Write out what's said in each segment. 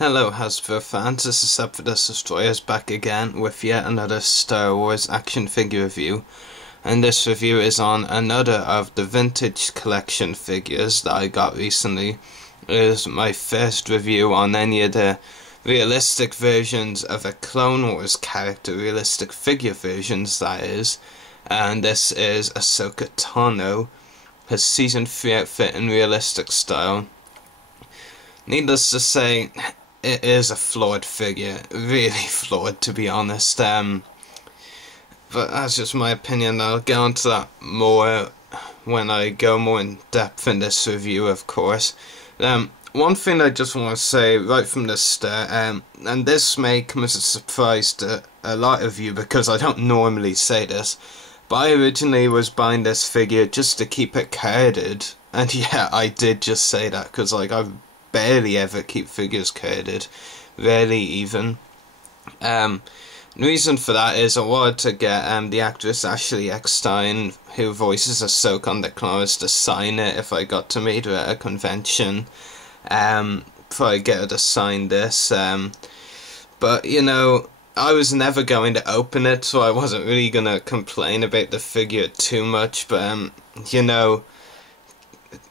Hello Hasbro fans, this is Up for the Destroyers back again with yet another Star Wars action figure review, and this review is on another of the vintage collection figures that I got recently. It is my first review on any of the realistic versions of a Clone Wars character, realistic figure versions that is, and this is Ahsoka Tano, his Season 3 outfit in realistic style. Needless to say, it is a flawed figure, really flawed to be honest, but that's just my opinion. I'll get onto that more when I go more in depth in this review, of course. One thing I just want to say right from the start, and this may come as a surprise to a lot of you because I don't normally say this, but I originally was buying this figure just to keep it carded, and yeah, I did just say that because I barely ever keep figures carded, rarely even. The reason for that is I wanted to get the actress Ashley Eckstein, who voices Ahsoka on the Clone Wars, to sign it if I got to meet her at a convention, before I get her to sign this. But you know, I was never going to open it, so I wasn't really gonna complain about the figure too much. But you know,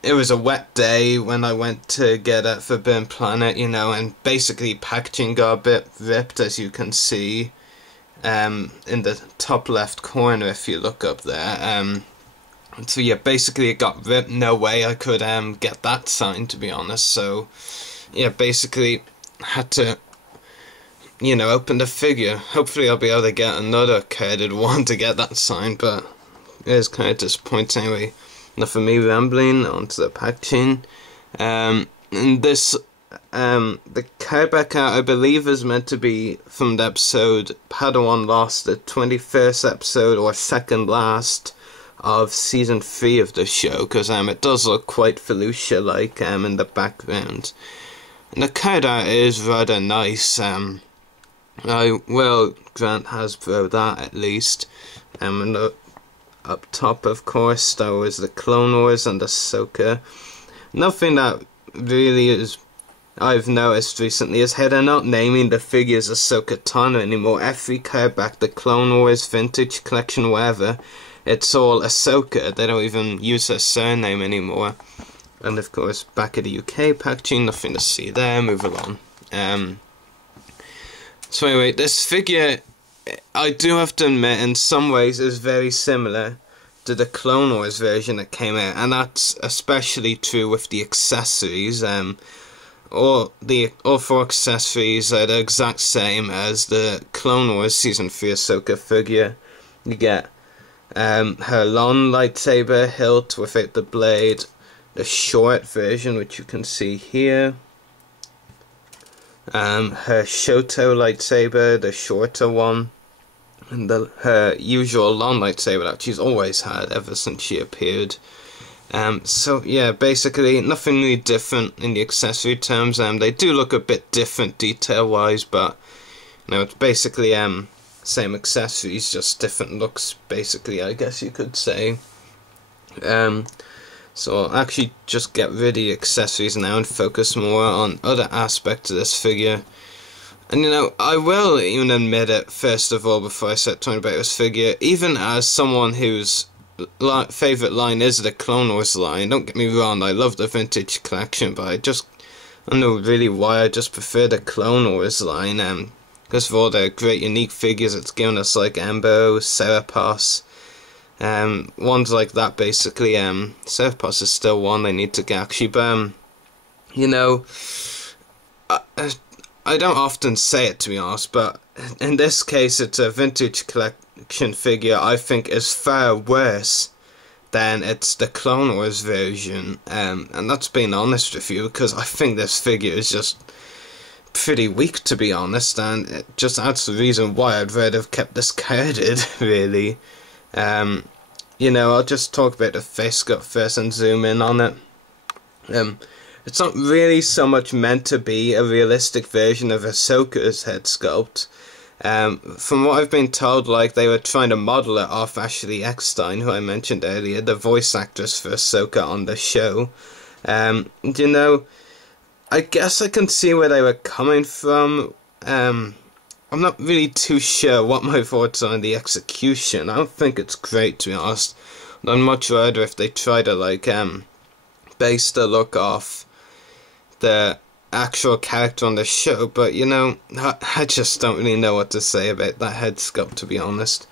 it was a wet day when I went to get it for Forbidden Planet, you know, and basically packaging got a bit ripped, as you can see, in the top left corner if you look up there. So yeah, basically it got ripped, no way I could get that signed, to be honest, so yeah, basically had to, you know, open the figure. Hopefully I'll be able to get another carded one to get that signed, but it is kind of disappointing anyway. Enough of me rambling, onto the packaging. And this, the cardback art, I believe, is meant to be from the episode Padawan Lost, the 21st episode, or second last, of Season 3 of the show, because it does look quite Felucia-like in the background. And the card art is rather nice. I will grant Hasbro that, at least. And up top, of course, Star Wars, the Clone Wars, and Ahsoka. Nothing that really is I've noticed recently is how they're not naming the figures Ahsoka Tano anymore. Every card back, the Clone Wars, Vintage Collection, whatever, it's all Ahsoka. They don't even use her surname anymore. And of course, back of the UK packaging, nothing to see there. Move along. So anyway, this figure, I do have to admit, in some ways is very similar to the Clone Wars version that came out, and that's especially true with the accessories. All 4 accessories are the exact same as the Clone Wars Season 3 Ahsoka figure. You get her long lightsaber hilt without the blade, the short version, which you can see here, her Shoto lightsaber, the shorter one, and her usual long lightsaber that she's always had ever since she appeared. So yeah, basically nothing really different in the accessory terms. They do look a bit different detail wise, but you know, it's basically same accessories, just different looks, basically, I guess you could say. So I'll actually just get rid of the accessories now and focus more on other aspects of this figure. And you know, I will even admit it, first of all, before I start talking about this figure, even as someone whose favourite line is the Clone Wars line, don't get me wrong, I love the Vintage Collection, but I don't know really why, I just prefer the Clone Wars line, because of all the great unique figures it's given us, like Embo, Serapos, ones like that, basically. Serapos is still one I need to get, actually, but you know, I don't often say it, to be honest, but in this case it's a Vintage Collection figure I think is far worse than it's the Clone Wars version, and that's being honest with you, because I think this figure is just pretty weak, to be honest, and it just adds the reason why I'd rather have kept this carded, really. You know, I'll just talk about the face sculpt first and zoom in on it. It's not really so much meant to be a realistic version of Ahsoka's head sculpt. From what I've been told, like, they were trying to model it off Ashley Eckstein, who I mentioned earlier, the voice actress for Ahsoka on the show. You know, I guess I can see where they were coming from. I'm not really too sure what my thoughts are on the execution. I don't think it's great, to be honest. I'd much rather if they try to, like, base the look off the actual character on the show, but, you know, I just don't really know what to say about that head sculpt, to be honest.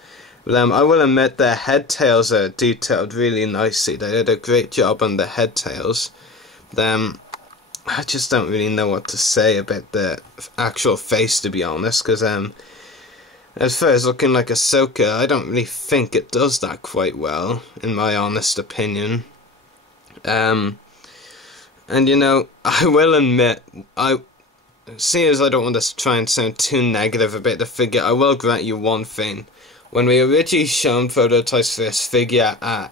But, I will admit their head tails are detailed really nicely. They did a great job on the head tails. I just don't really know what to say about the actual face, to be honest, because as far as looking like Ahsoka, I don't really think it does that quite well, in my honest opinion. And, you know, I will admit, seeing as I don't want to try and sound too negative about the figure, I will grant you one thing. When we originally shown prototypes for this figure at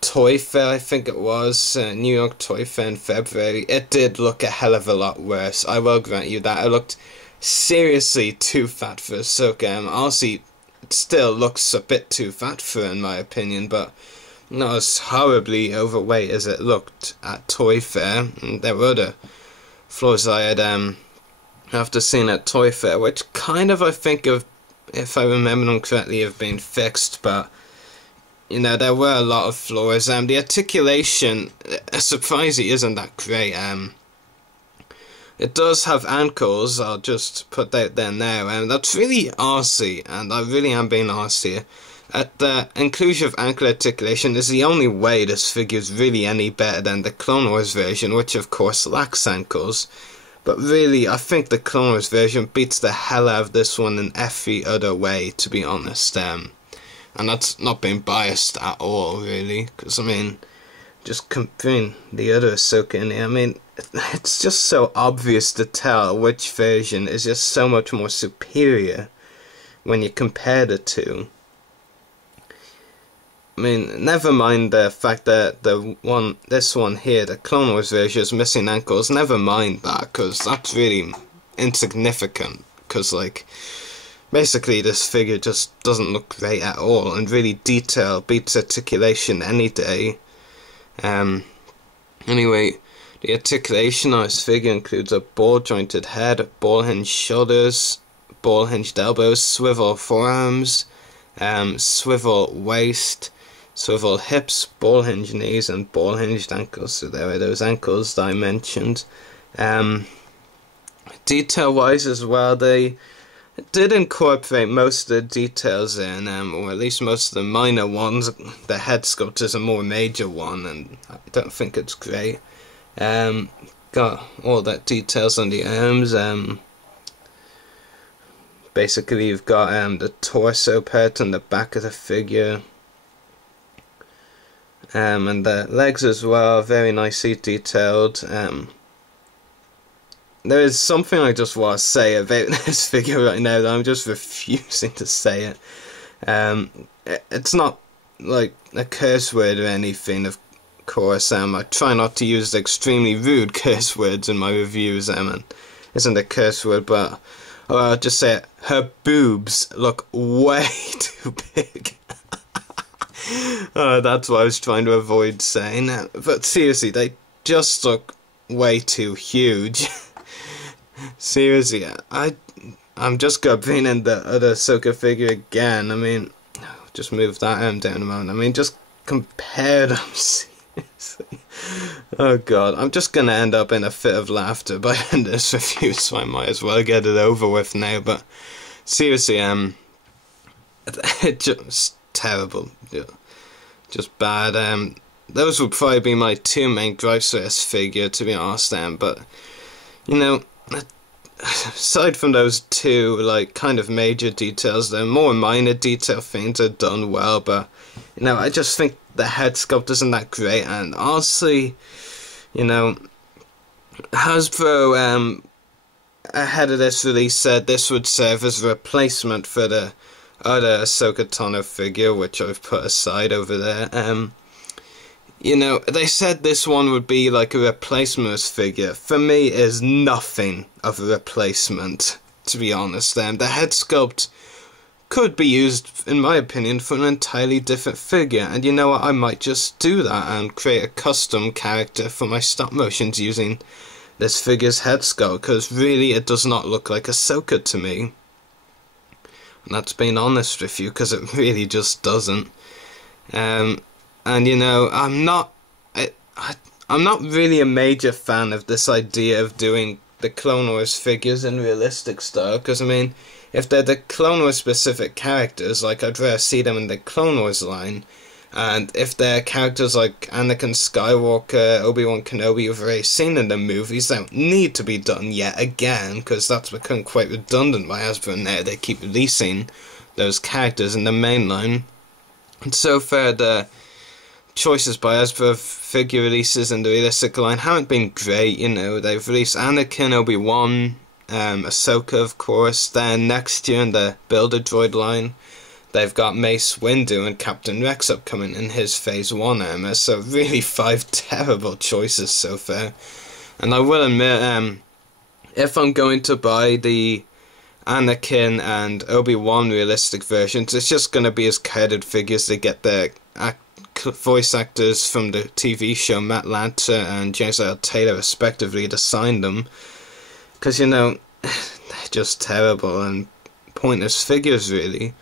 Toy Fair, I think it was, New York Toy Fair in February, it did look a hell of a lot worse. I will grant you that. It looked seriously too fat for Ahsoka. Honestly, it still looks a bit too fat for her, in my opinion, but not as horribly overweight as it looked at Toy Fair. And there were other flaws I had after seeing at Toy Fair, which kind of, I think, if I remember them correctly, have been fixed, but you know, there were a lot of flaws. The articulation, surprisingly, isn't that great. It does have ankles, I'll just put that there now, that's really arsey, and I really am being arsed here. The inclusion of ankle articulation is the only way this figure is really any better than the Clone Wars version, which of course lacks ankles. But really, I think the Clone Wars version beats the hell out of this one in every other way, to be honest. And that's not being biased at all, really, because, I mean, just comparing the other Ahsoka in here, I mean, it's just so obvious to tell which version is just so much more superior when you compare the two. I mean, never mind the fact that this one here, the Clone Wars version, is missing ankles. Never mind that, because that's really insignificant. Because, like, basically this figure just doesn't look great at all, and really detail beats articulation any day. Anyway, the articulation on this figure includes a ball-jointed head, ball-hinged shoulders, ball-hinged elbows, swivel forearms, swivel waist, swivel hips, ball-hinged knees, and ball-hinged ankles. So there are those ankles that I mentioned. Detail-wise as well, they did incorporate most of the details in, or at least most of the minor ones. The head sculpt is a more major one, and I don't think it's great. Got all that details on the arms. Basically, you've got the torso part and the back of the figure. And the legs as well, very nicely detailed. There is something I just want to say about this figure right now that I'm just refusing to say it. It's not like a curse word or anything, of course. I try not to use extremely rude curse words in my reviews. And isn't a curse word, but I'll just say it. Her boobs look way too big. That's what I was trying to avoid saying. But seriously, they just look way too huge. Seriously, I'm just grabbing in the other Ahsoka figure again. I mean, just move that arm down a moment. I mean, just compare them, seriously. Oh god, I'm just gonna end up in a fit of laughter by the end of this review, so I might as well get it over with now. But seriously, it's just terrible, just bad. Those would probably be my two main gripes with this figure, to be honest. But you know, aside from those two, like, kind of major details, the more minor detail things are done well. But you know, I just think the head sculpt isn't that great, and honestly, you know, Hasbro ahead of this release said this would serve as a replacement for the other Ahsoka Tano figure, which I've put aside over there. You know, they said this one would be like a replacement figure. For me, it is nothing of a replacement, to be honest. The head sculpt could be used, in my opinion, for an entirely different figure. And you know what, I might just do that and create a custom character for my stop motions using this figure's head sculpt, because really it does not look like Ahsoka to me. And that's being honest with you, because it really just doesn't. And you know, I'm not really a major fan of this idea of doing the Clone Wars figures in realistic style, because I mean, if they're the Clone Wars specific characters, like, I'd rather see them in the Clone Wars line. And if they're characters like Anakin Skywalker, Obi-Wan Kenobi, you've already seen in the movies, they don't need to be done yet again, because that's become quite redundant by Hasbro now. They keep releasing those characters in the main line. And so far, the choices by Hasbro figure releases in the realistic line haven't been great, you know. They've released Anakin, Obi-Wan, Ahsoka, of course. Then next year in the Build-A-Droid line, they've got Mace Windu and Captain Rex upcoming in his Phase 1 armor, so really 5 terrible choices so far. And I will admit, if I'm going to buy the Anakin and Obi-Wan realistic versions, it's just going to be as carded figures. They get the voice actors from the TV show, Matt Lanter and James L. Taylor respectively, to sign them. Because, you know, they're just terrible and pointless figures, really.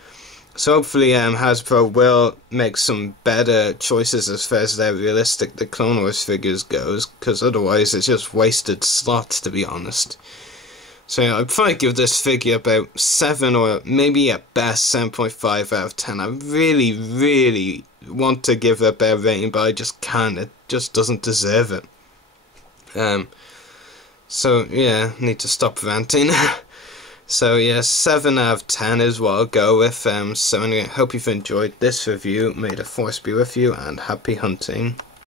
So hopefully Hasbro will make some better choices as far as their realistic the Clone Wars figures goes, because otherwise it's just wasted slots, to be honest. So yeah, I'd probably give this figure about 7, or maybe at best 7.5 out of 10. I really, really want to give it a better rating, but I just can't. It just doesn't deserve it. So yeah, need to stop ranting. So yeah, 7 out of 10 is what I'll go with. So anyway, hope you've enjoyed this review. May the Force be with you, and happy hunting.